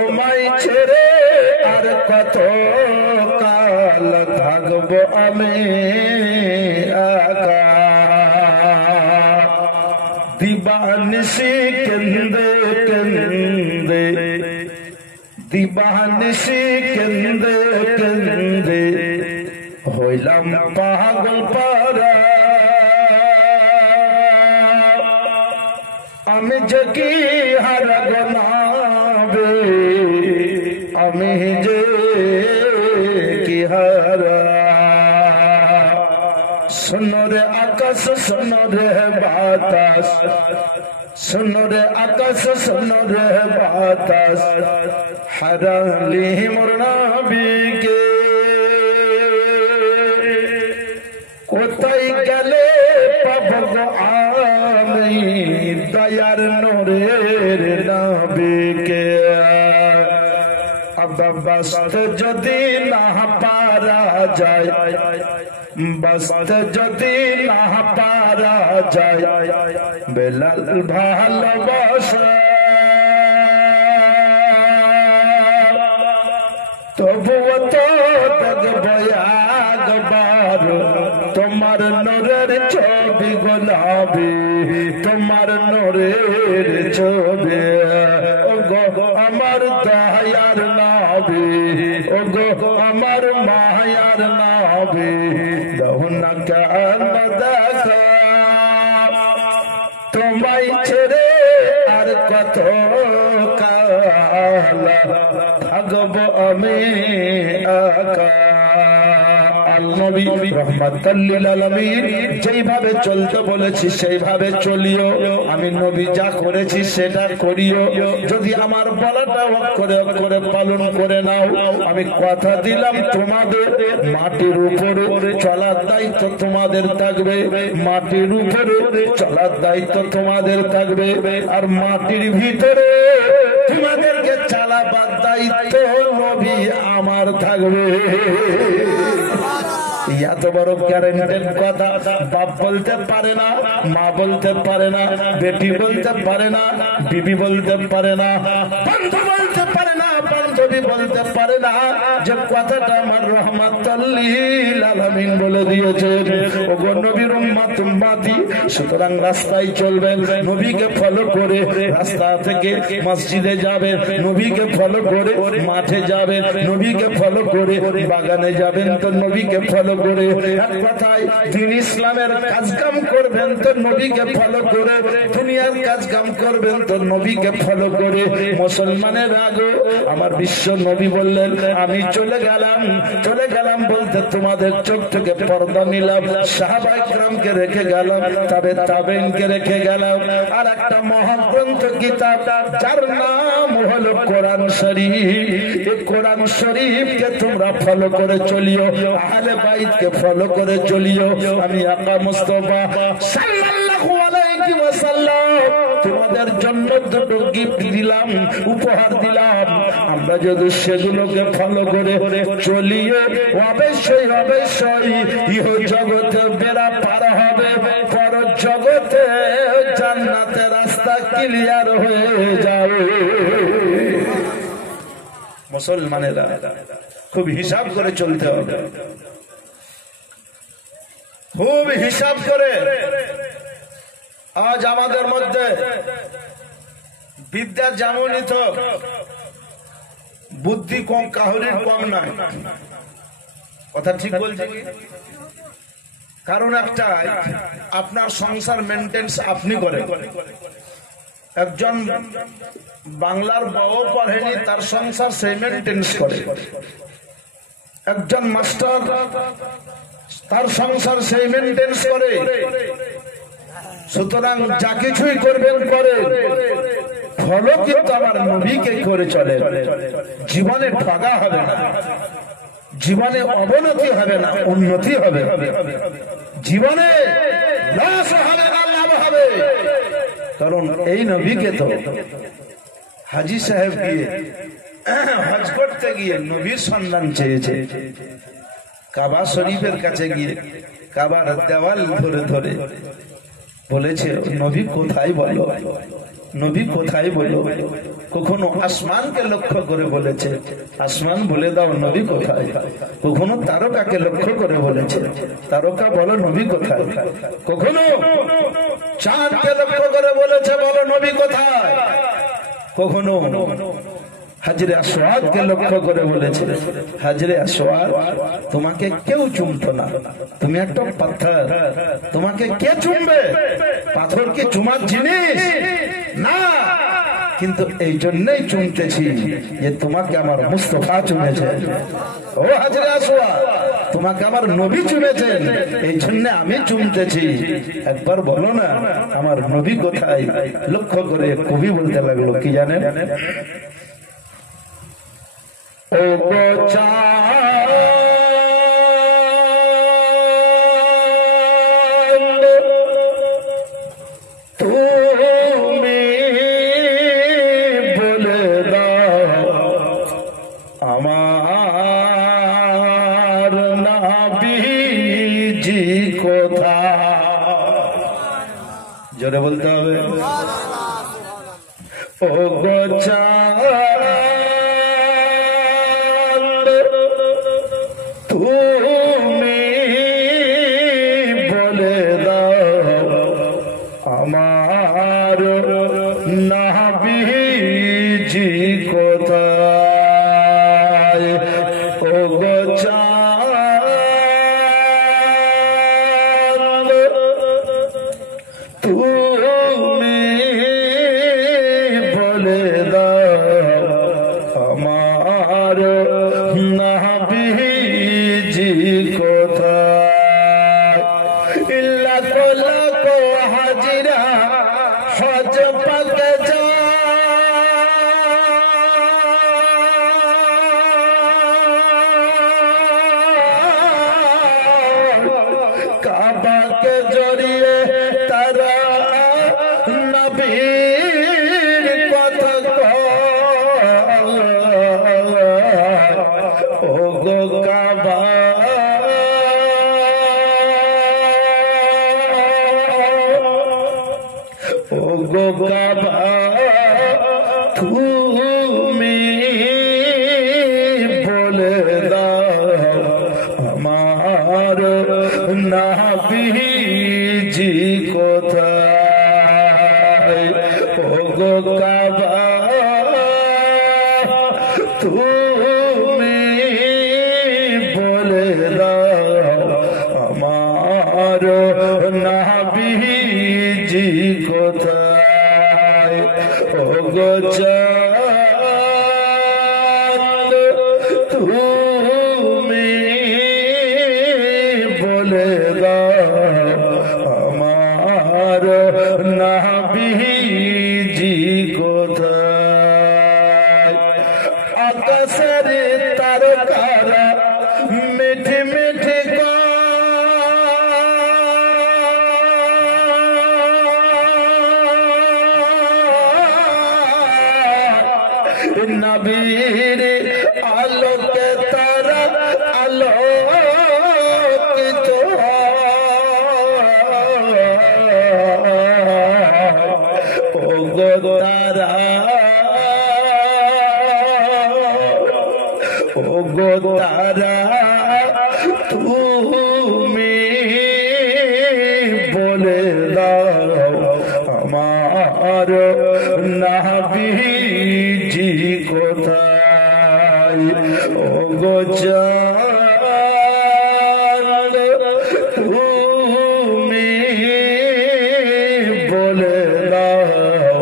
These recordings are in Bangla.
তোমায় ছেড়ে আর কত কাল থাকবো আমি একা দিবানিশি কেন্দে কেন্দে দিবানিশি কেন্দে কেন্দে হইলাম পাগল পারা আমি যে কি হারাবে আমি যে কি হারা শোনো রে আকাশ শোনো রে বাতাস শোনো রে আকাশ শোনো রে বাতাস হারালি মোর নবীকে কোথায় গেলে পাবো আমি দয়ার নূরের নবীকে বাঁচতে যদি না পারা যায় বাঁচতে যদি না পারা যায় বেলাল ভালোবাসা তবুও তো দেখবো একবার তোমার নূরের ছবি গোলাবি তোমার নূরের ছবি ও গো আমার দয়ার নবী ও গো আমার মায়ার নবী দাও না কেন দেখা তোমায় ছেড়ে আর কত কাল থাকবো আমি একা নবী রাহমাতাল লিল আলামিন যেইভাবে চলতে বলেছি সেইভাবে চলিও আমি নবী যা করেছি সেটা করিও যদি আমার বলাটা অক্ষরে অক্ষরে পালন করে নাও আমি কথা দিলাম তোমাদের মাটির উপরে চলার দায়িত্ব তোমাদের থাকবে মাটির উপরে চলার দায়িত্ব তোমাদের থাকবে আর মাটির ভিতরে তোমাদেরকে চালাবার দায়িত্ব নবী আমার থাকবে এত বড় গ্যারান্টেড কথা বাপ বলতে পারে না মা বলতে পারে না বেটি বলতে পারে না বিবি বলতে পারে না বন্ধু বলতে পারে না বান্ধবী বলতে পারে না যে কথাটা আমার রাহমাতাল লিল আলামিন বলে দিয়েছেন ওগো নবীর উম্মত উম্মতি সুতরাং রাস্তায় চলবেন নবীকে ফলো করে রাস্তা থেকে মসজিদে যাবেন নবীকে ফলো করে মাঠে যাবেন নবীকে ফলো করে বাগানে যাবেন তো নবীকে ফলো করে এক কথায় দ্বীন ইসলামের কাজকাম করবেন তো নবীকে ফলো করে দুনিয়ার কাজকাম করবেন তো নবীকে ফলো করে মুসলমানের আগে আমার বিশ্ব নবী বললেন আমি চলে গেলাম বলতে তোমাদের চোখ থেকে পর্দা নিলাম সাহাবায়ে কেরামকে রেখে গেলাম তবে তাবেঈনকে রেখে গেলাম আর একটা মহাগ্রন্থ কিতাব যার নাম হলো কোরআন শরীফ এই কোরআন শরীফকে তোমরা ফলো করে চলিও আহলে বাইতকে ফলো করে চলিও আমি আকা মুস্তাফা সাল্লাল্লাহু আলাইহি ওয়াসাল্লাম তোমাদের জন্য দুটো গিফট দিলাম উপহার দিলাম আমরা যদি সেগুলোকে ফলো করে চলিয়ে অবশ্যই ইহ জগতে বেড়া পার হবে পর জগতে জান্নাতের রাস্তা ক্লিয়ার হয়ে যাবে মুসলমানেরা খুব হিসাব করে চলতে হবে খুব হিসাব করে আজ আমাদের মধ্যে বিদ্যা যেমনই তো বুদ্ধি কম কাহরির কম নাই কথা ঠিক বলছি কারণ একটা আপনার সংসার মেইনটেন্স আপনি করেন একজন বাংলার বউ পড়েনি তার সংসার সে মেইনটেন্স করে একজন মাস্টার তার সংসার সেই মেইনটেন্স করে সুতরাং যা কিছুই করবেন করে ফলো কিন্তু আমার নবীকে করে চলে জীবনে ঠগা হবে না জীবনে অবনতি হবে না উন্নতি হবে জীবনে লস হবে না লাভ হবে কারণ এই নবীকে তো হাজী সাহেব গিয়ে হজ করতে গিয়ে নবীর সন্ধান চেয়েছে কাবা শরীফের কাছে গিয়ে কাবার দেওয়াল ধরে ধরে বলেছে নবী কোথায় বলো নবী কোথায় বলো? কখনো আসমানকে লক্ষ্য করে বলেছে আসমান বলে দাও নবী কোথায়? কখনো তারকাকে লক্ষ্য করে বলেছে তারকা বলো নবী কোথায়? কখনো চাঁদকে লক্ষ্য করে বলেছে বলো নবী কোথায়? কখনো হাজরে আসওয়াদকে লক্ষ্য করে বলেছে হাজরে আসওয়াদ তোমাকে কেউ চুমতো না, তুমি একটা পাথর, তোমাকে কে চুমবে? পাথর কি চুমার জিনিস না, কিন্তু এই জন্যই চুমতেছি যে তোমাকে আমার মুস্তাফা চুমেছে। ও হাজরে আসওয়াদ তোমাকে আমার নবী চুমেছেন, এই জন্য আমি চুমতেছি। একবার বলো না আমার নবী কোথায়? লক্ষ্য করে কবি বলতে লাগলো কি জানেন? ও গো চাঁদ তুমি বলে দাও আমার নবীজি কোথায়? জোরে বলতে হবে। ও গো চাঁদ তুমি বলে দাও আমার নবীজি কোথায়? ও গো চাঁদ তুমি বলে দাও আমার নবীজি কোথায়? লাখো লাখো হাজিরা হজ পাকে কাবাকে জড়িয়ে তারা নবীর কথা ও গো কাবা ও গো কাবা তুমি বলে দাও আমার নবীজি কোথায়? ও গো কাবা তুমি বলে দাও আমার নবীজি কোথায়? ও গো চাঁদ তুমি বলে দাও আমার নবীজি কোথায়? আকাশের তারকারা মিঠে মিঠে নবীর আলোকে তারা আলোকিত ও গো তারা ও গো তারা তুমি বলে দাও আমার নবীজি কোথায়? ও গো চাঁদ তুমি বলে দাও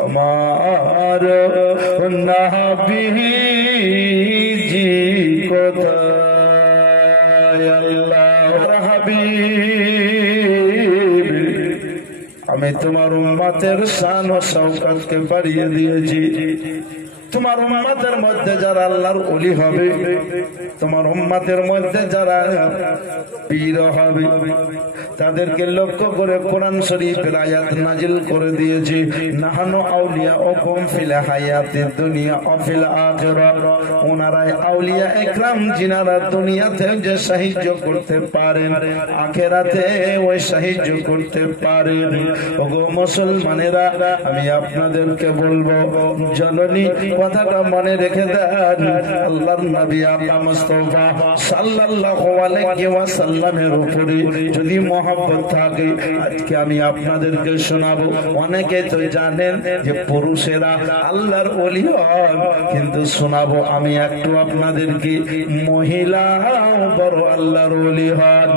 আমার নবীজি কোথায়? আল্লাহর হাবিব আমি তোমার উম্মতের শান ও শওকতকে বাড়িয়ে দিয়েছি, তোমার উম্মতের মধ্যে যারা আল্লাহর ওলি হবে, তোমার উম্মতের মধ্যে যারা পীর হবে, তাদেরকে লক্ষ্য করে কোরআন শরীফের আয়াত নাজিল করে দিয়েছে, নাহানু আউলিয়াউকুম ফিল হায়াতিদ দুনিয়া ওয়া ফিল আখিরাহ। ওনারাই আউলিয়া একরাম যিনারা দুনিয়াতে যে সাহায্য করতে পারেন, আখিরাতে ওই সাহায্য করতে পারেন। ওগো মুসলমানেরা, আমি আপনাদেরকে বলবো, জননী কথাটা মনে রেখে দেন। আল্লাহর নবী আকা মুস্তাফা সাল্লাল্লাহু আলাইহি ওয়াসাল্লামের উপরে যদি মহব্বত থাকে, আজকে আমি আপনাদেরকে শোনাবো। অনেকে তো জানেন যে পুরুষেরা আল্লাহর ওলি হন, কিন্তু শোনাবো আমি একটু আপনাদেরকে, মহিলা বড় আল্লাহর ওলি হন।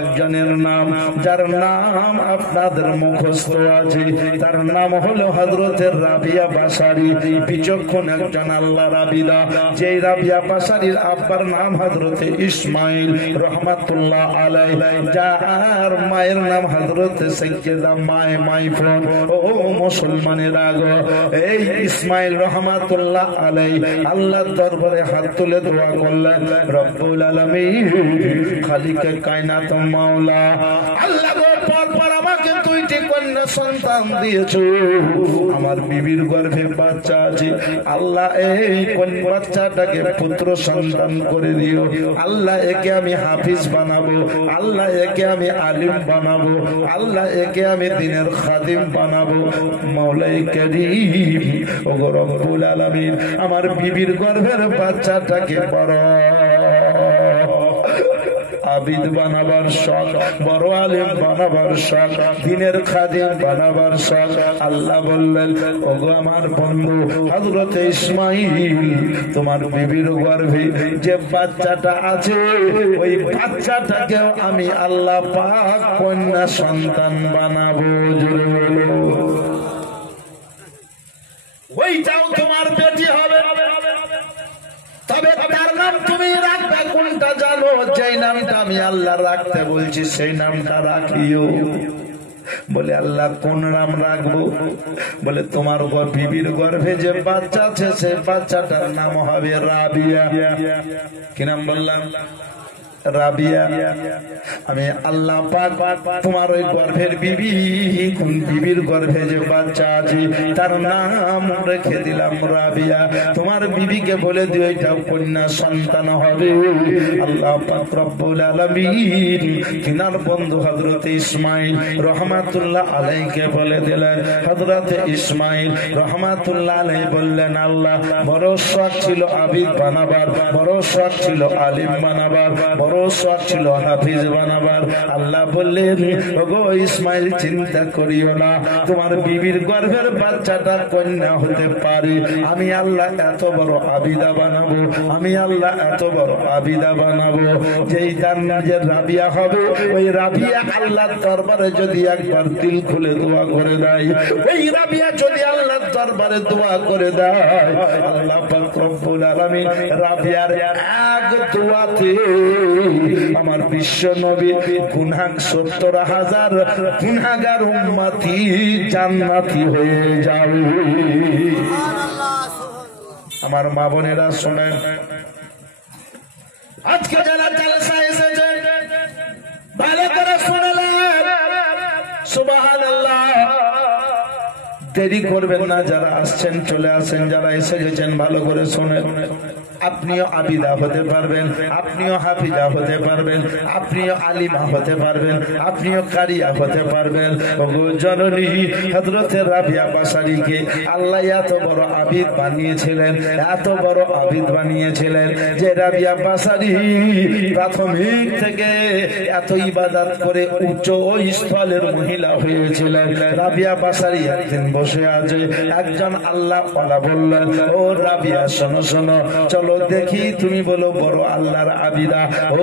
একজনের নাম, যার নাম আপনাদের মুখস্থ আছে, তার নাম হলো হযরতে রাবিয়া বাসারী। বিচক্ষণ একজন আল্লাহর আবিদা, যেই রাবিয়া বাসারীর আব্বার নাম হযরতে ইসমাইল রহমাতুল্লাহ আলাইহি, যার মায়ের নাম হযরতে সাইয়্যিদা মাইফুন। ও মুসলমানেরা গো, এই ইসমাইল রহমাতুল্লাহ আলাইহি আল্লাহর দরবারে হাত তুলে দোয়া করলেন, রব্বুল আলামিন, খালিকে কায়নাত মাওলা, আল্লাহ গো, পরপর আমাকে দুইটি কন্যা সন্তান দিয়েছো, আমার বিবির গর্ভে বাচ্চা আছে, আল্লাহ এই কন্যা বাচ্চাটাকে পুত্র সন্তান করে দিও। আল্লাহ একে আমি হাফিজ বানাবো, আল্লাহ একে আমি আলিম বানাবো, আল্লাহ একে আমি দ্বীনের খাদিম বানাবো। মাওলাই কারীম, ওগো রব্বুল আলামিন, আমার বিবির গর্ভের বাচ্চাটাকে বড় আবিদ বানাবার শখ, বড় আলিম বানাবার শখ, দ্বীনের খাদিম বানাবার শখ। আল্লাহ বললেন, ওগো আমার বন্ধু হযরতে ইসমাইল, তোমার বিবির গর্ভে যে বাচ্চাটা আছে, ওই বাচ্চাটাকেও আমি আল্লাহ পাক কন্যা সন্তান বানাবো। জোরে বলো, ওইটাও তোমার বেটি হবে, তবে তার নাম তুমি রাখবে কোনটা জানো? যেই নামটা আমি আল্লাহ রাখতে বলছি সেই নামটা রাখিও। বলে আল্লাহ কোন নাম রাখবো? বলে তোমার বিবির গর্ভে যে বাচ্চা আছে সেই বাচ্চাটার নাম হবে রাবিয়া। কি নাম বললাম? রাবিয়া। আমি আল্লাহ পাক তোমার ওই গর্ভের বিবি, কোন বিবির গর্ভে যে বাচ্চা আছে তার নাম রেখে দিলাম রাবিয়া। তোমার বিবিকে বলে দিও এটাও কন্যা সন্তান হবে। আল্লাহ পাক রব্বুল আলামিন তিনার বন্ধু হযরতে ইসমাইল রহমাতুল্লাহ আলাইহিকে বলে দিলেন। হযরতে ইসমাইল রহমাতুল্লাহ আলাইহি বললেন, আল্লাহ বড় শখ ছিল আবিদ বানাবার, বড় শখ ছিল আলিম বানাবার, বড় শখ ছিল হাফিজ বানাবার। আল্লাহ বললেন, ওগো ইসমাইল, চিন্তা করিও না, তোমার বিবির গর্ভের বাচ্চাটা কন্যা হতে পারে। আমি আল্লাহ এত বড় আবিদা বানাবো, আমি আল্লাহ এত বড় আবিদা বানাবো, যেই তার নিজের রাবিয়া হবে, ওই রাবিয়া আল্লাহর দরবারে যদি একবার দিল খুলে দোয়া করে দেয়, ওই রাবিয়া যদি আল্লাহর দরবারে দোয়া করে দেয়, আল্লাহ পাক রব্বুল আলামিন রাবিয়ার এক দোয়াতে আমার বিশ্ব নবী গুনাহ ৭০,০০০ গুনাহগার উম্মতি জান্নাতি হয়ে যাবে। আমার মা বোনেরা শোনেন, আজকে যারা জালসা এসেছে ভালো করে শুনলেন, সুবহানাল্লাহ। দেরি করবেন না, যারা আসছেন চলে আসেন, যারা এসে গেছেন ভালো করে শোনেন। আপনিও আবিদা হতে পারবেন, আপনিও হাফিজা হতে পারবেন, আপনিও আলিমা হতে পারবেন, আপনিও কারিয়া হতে পারবেন। ওগো জননী হযরতে রাবিয়া বাসারীকে আল্লাহ এত বড় আবিদ বানিয়েছিলেন, এত বড় আবিদ বানিয়েছিলেন যে রাবিয়া বাসারী প্রাথমিক থেকে এত ইবাদত করে উচ্চ স্থলের মহিলা হয়েছিলেন। রাবিয়া বাসারী একদিন বসে আছে, একজন আল্লাহ ওয়ালা বললেন, ও রাবিয়া শোনো শোনো, চলো দেখি তুমি বলো বড় আল্লাহর আবিদা। ও